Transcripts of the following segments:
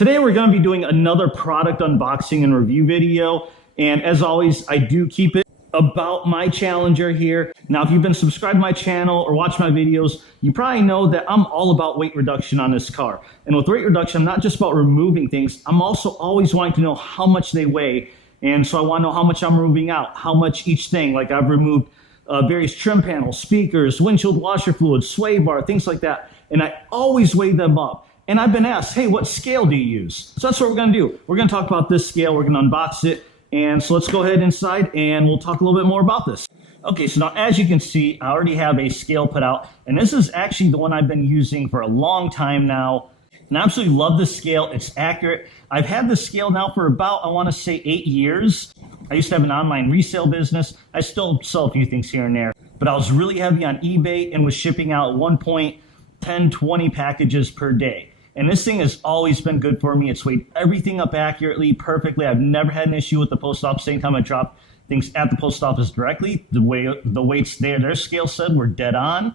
Today we're going to be doing another product unboxing and review video, and as always I do keep it about my Challenger here. Now if you've been subscribed to my channel or watched my videos, you probably know that I'm all about weight reduction on this car. And with weight reduction, I'm not just about removing things, I'm also always wanting to know how much they weigh. And so I want to know how much I'm removing out, how much each thing, like I've removed various trim panels, speakers, windshield washer fluid, sway bar, things like that. And I always weigh them up. And I've been asked, hey, what scale do you use? So that's what we're going to do. We're going to talk about this scale. We're going to unbox it. And so let's go ahead inside and we'll talk a little bit more about this. Okay, so now as you can see, I already have a scale put out. And this is actually the one I've been using for a long time now. And I absolutely love this scale. It's accurate. I've had this scale now for about, I want to say 8 years. I used to have an online resale business. I still sell a few things here and there. But I was really heavy on eBay and was shipping out 1.10, 20 packages per day. And this thing has always been good for me. It's weighed everything up accurately, perfectly. I've never had an issue with the post office. Anytime I drop things at the post office directly, the weights their scale said were dead on.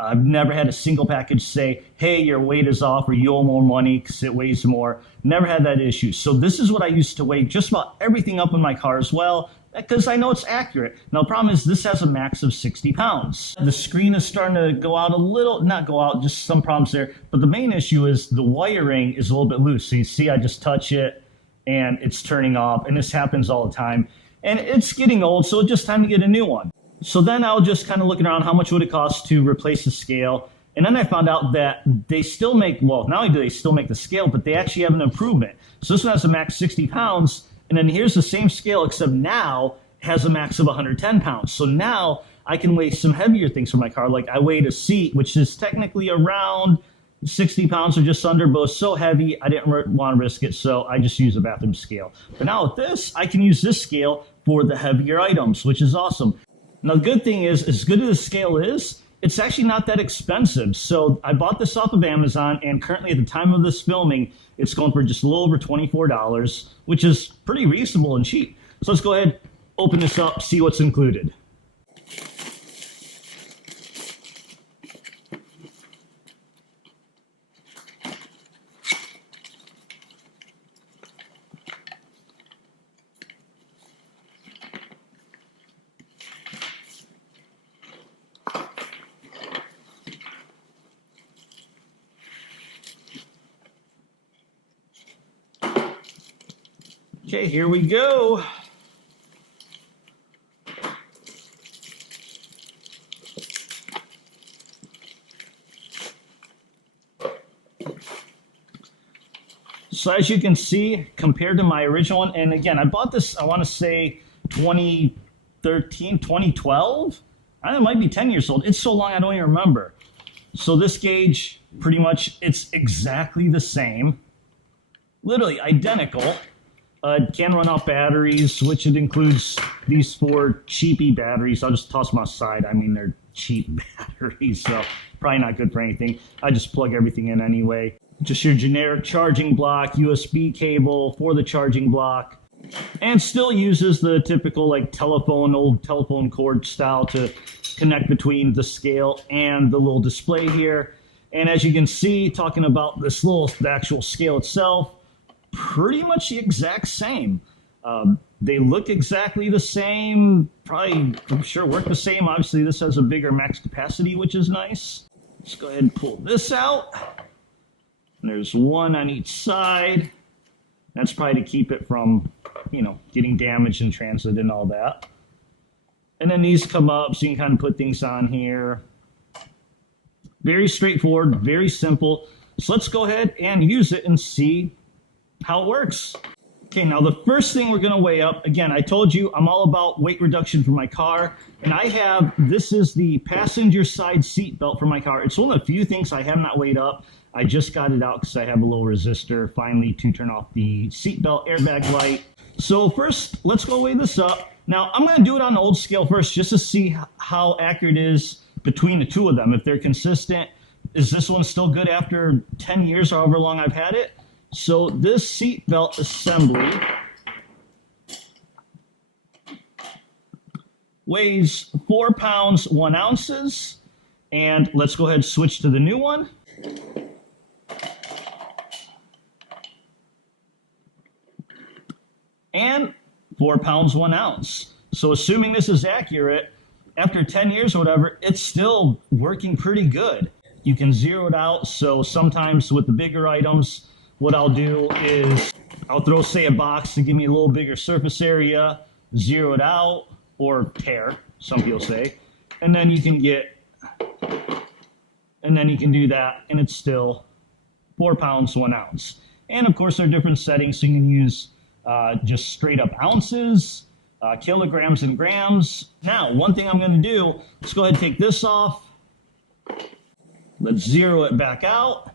I've never had a single package say, hey, your weight is off or you owe more money because it weighs more. Never had that issue. So this is what I used to weigh just about everything up in my car as well, because I know it's accurate. Now the problem is this has a max of 60 pounds. The screen is starting to go out a little, not go out, just some problems there. But the main issue is the wiring is a little bit loose. So you see I just touch it and it's turning off, and this happens all the time. And it's getting old, so it's just time to get a new one. So then I was just kind of looking around how much would it cost to replace the scale. And then I found out that they still make, well, not only do they still make the scale, but they actually have an improvement. So this one has a max 60 pounds. And then here's the same scale, except now it has a max of 110 pounds. So now I can weigh some heavier things for my car. Like I weighed a seat, which is technically around 60 pounds or just under, but it's so heavy, I didn't want to risk it. So I just use a bathroom scale. But now with this, I can use this scale for the heavier items, which is awesome. Now, the good thing is, as good as the scale is, it's actually not that expensive. So I bought this off of Amazon, and currently at the time of this filming, it's going for just a little over $24, which is pretty reasonable and cheap. So let's go ahead, open this up, see what's included. Okay, here we go. So as you can see, compared to my original one, and again, I bought this, I want to say 2013, 2012. I think it might be 10 years old. It's so long I don't even remember. So this gauge, pretty much, it's exactly the same. Literally identical. It can run out batteries, which it includes these 4 cheapy batteries. I'll just toss them aside. I mean, they're cheap batteries, so probably not good for anything. I just plug everything in anyway. Just your generic charging block, USB cable for the charging block, and still uses the typical like old telephone cord style to connect between the scale and the little display here. And as you can see, talking about this the actual scale itself, pretty much the exact same. They look exactly the same, probably, I'm sure, work the same. Obviously, this has a bigger max capacity, which is nice. Let's go ahead and pull this out. And there's one on each side. That's probably to keep it from, getting damaged in transit and all that. And then these come up, so you can kind of put things on here. Very straightforward, very simple. So let's go ahead and use it and see how it works. Okay, now the first thing we're going to weigh up, again, I told you I'm all about weight reduction for my car, and this is the passenger side seat belt for my car. It's one of the few things I have not weighed up. I just got it out because I have a little resistor finally to turn off the seat belt airbag light. So first, let's go weigh this up. Now, I'm going to do it on the old scale first just to see how accurate it is between the two of them. If they're consistent, is this one still good after 10 years or however long I've had it? So this seat belt assembly weighs 4 pounds, 1 ounces. And let's go ahead and switch to the new one. 4 pounds, 1 ounce. So assuming this is accurate, after 10 years or whatever, it's still working pretty good. You can zero it out. So sometimes with the bigger items, what I'll do is I'll throw, say, a box to give me a little bigger surface area, zero it out, or tear, some people say. And then you can do that, and it's still 4 pounds, 1 ounce. And of course, there are different settings, so you can use just straight up ounces, kilograms and grams. Now, one thing I'm going to do, let's go ahead and take this off. Let's zero it back out.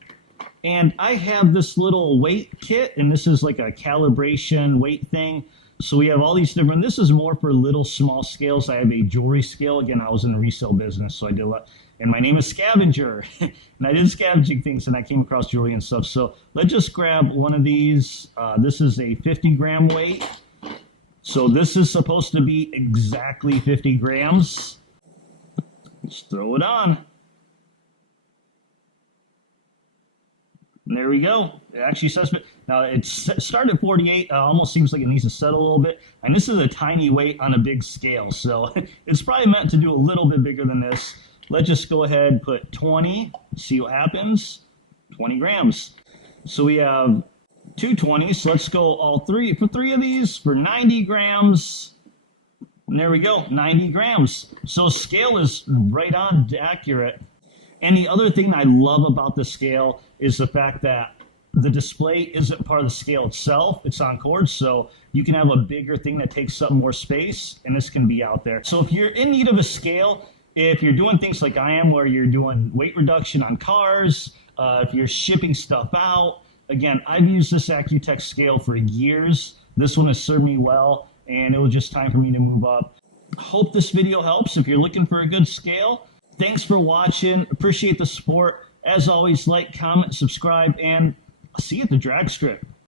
And I have this little weight kit, and this is like a calibration weight thing. So we have all these different, this is more for little small scales. I have a jewelry scale. Again, I was in the resale business, so I did a lot. And my name is Scavenger, and I did scavenging things, and I came across jewelry and stuff. So let's just grab one of these. This is a 50-gram weight. So this is supposed to be exactly 50 grams. Let's throw it on. And there we go. It actually says, now it's started at 48, almost seems like it needs to settle a little bit. And this is a tiny weight on a big scale, so it's probably meant to do a little bit bigger than this. Let's just go ahead and put 20, see what happens. 20 grams. So we have 220, so let's go all three, for 3 of these, for 90 grams. And there we go, 90 grams. So scale is right on accurate. And the other thing I love about the scale is the fact that the display isn't part of the scale itself. It's on cords, so you can have a bigger thing that takes up more space, and this can be out there. So if you're in need of a scale, if you're doing things like I am, where you're doing weight reduction on cars, if you're shipping stuff out, again, I've used this AccuTeck scale for years. This one has served me well, and it was just time for me to move up. Hope this video helps if you're looking for a good scale. Thanks for watching. Appreciate the support. As always, like, comment, subscribe, and I'll see you at the drag strip.